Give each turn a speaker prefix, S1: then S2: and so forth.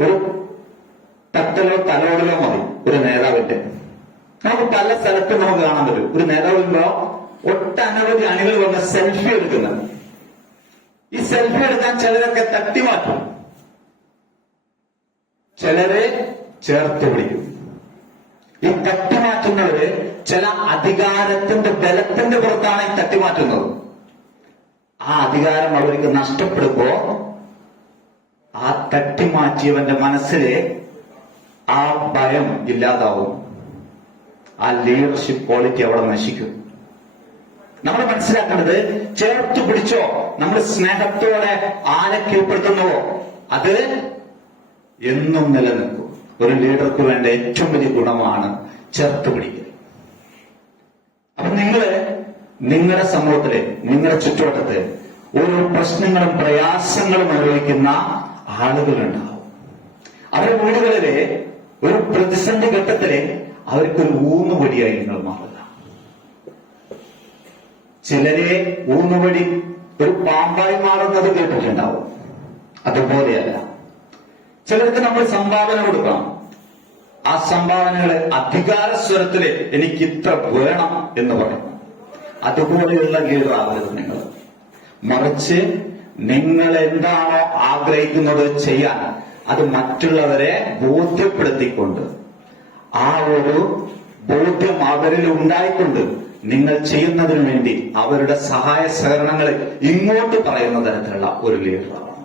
S1: ഒരു തട്ടലോ തലോടലോ മതി ഒരു നേതാവിന്റെ. നമുക്ക് പല സ്ഥലത്തും നമുക്ക് കാണാൻ പറ്റും. ഒരു നേതാവ് വരുമ്പോ ഒട്ടനവധി അണികൾ വന്ന് സെൽഫി എടുക്കുന്ന ഈ സെൽഫി എടുക്കാൻ ചിലരൊക്കെ തട്ടിമാറ്റും ചിലരെ ചേർത്ത് പിടിക്കും. ഈ തട്ടിമാറ്റുന്നവര് ചില അധികാരത്തിന്റെ ബലത്തിന്റെ പുറത്താണ് ഈ തട്ടിമാറ്റുന്നത് ആ അധികാരം അവർക്ക് നഷ്ടപ്പെടുമ്പോ തട്ടിമാറ്റിയവന്റെ മനസ്സിലെ ആ ഭയം ഇല്ലാതാവും. ആ ലീഡർഷിപ്പ് ക്വാളിറ്റി അവിടെ നശിക്കും. നമ്മൾ മനസ്സിലാക്കേണ്ടത് ചേർത്ത് പിടിച്ചോ നമ്മൾ സ്നേഹത്തോടെ ആരെ കീഴ്പ്പെടുത്തുന്നുവോ അത് എന്നും നിലനിൽക്കും. ഒരു ലീഡർക്ക് വേണ്ട ഏറ്റവും വലിയ ഗുണമാണ് ചേർത്ത് പിടിക്കുക അപ്പൊ നിങ്ങൾ നിങ്ങളുടെ സമൂഹത്തിൽ നിങ്ങളുടെ ചുറ്റുവട്ടത്ത് ഓരോ പ്രശ്നങ്ങളും പ്രയാസങ്ങളും അനുഭവിക്കുന്ന ആളുകളുണ്ടാവും. അവരുടെ വീടുകളിലെ ഒരു പ്രതിസന്ധി ഘട്ടത്തിൽ അവർക്കൊരു ഊന്നുപടിയായി നിങ്ങൾ മാറുക. ചിലരെ ഊന്നുപടി ഒരു പാമ്പായി മാറുന്നത് കേട്ടിട്ടുണ്ടാവും. അതുപോലെയല്ല ചിലർക്ക് നമ്മൾ സംഭാവന കൊടുക്കണം. ആ സംഭാവനകളെ അധികാര സ്വരത്തിൽ എനിക്ക് ഇത്ര വേണം എന്ന് പറയും അതുപോലെയുള്ള ലീഡറാകരുത് നിങ്ങൾ. മറിച്ച് നിങ്ങൾ എന്താണോ ആഗ്രഹിക്കുന്നത് ചെയ്യാൻ അത് മറ്റുള്ളവരെ ബോധ്യപ്പെടുത്തിക്കൊണ്ട് ആ ഒരു ബോധ്യം അവരിൽ ഉണ്ടായിക്കൊണ്ട് നിങ്ങൾ ചെയ്യുന്നതിന് വേണ്ടി അവരുടെ സഹായ സഹകരണങ്ങൾ ഇങ്ങോട്ട് പറയുന്ന തരത്തിലുള്ള ഒരു ലീഡറാണ്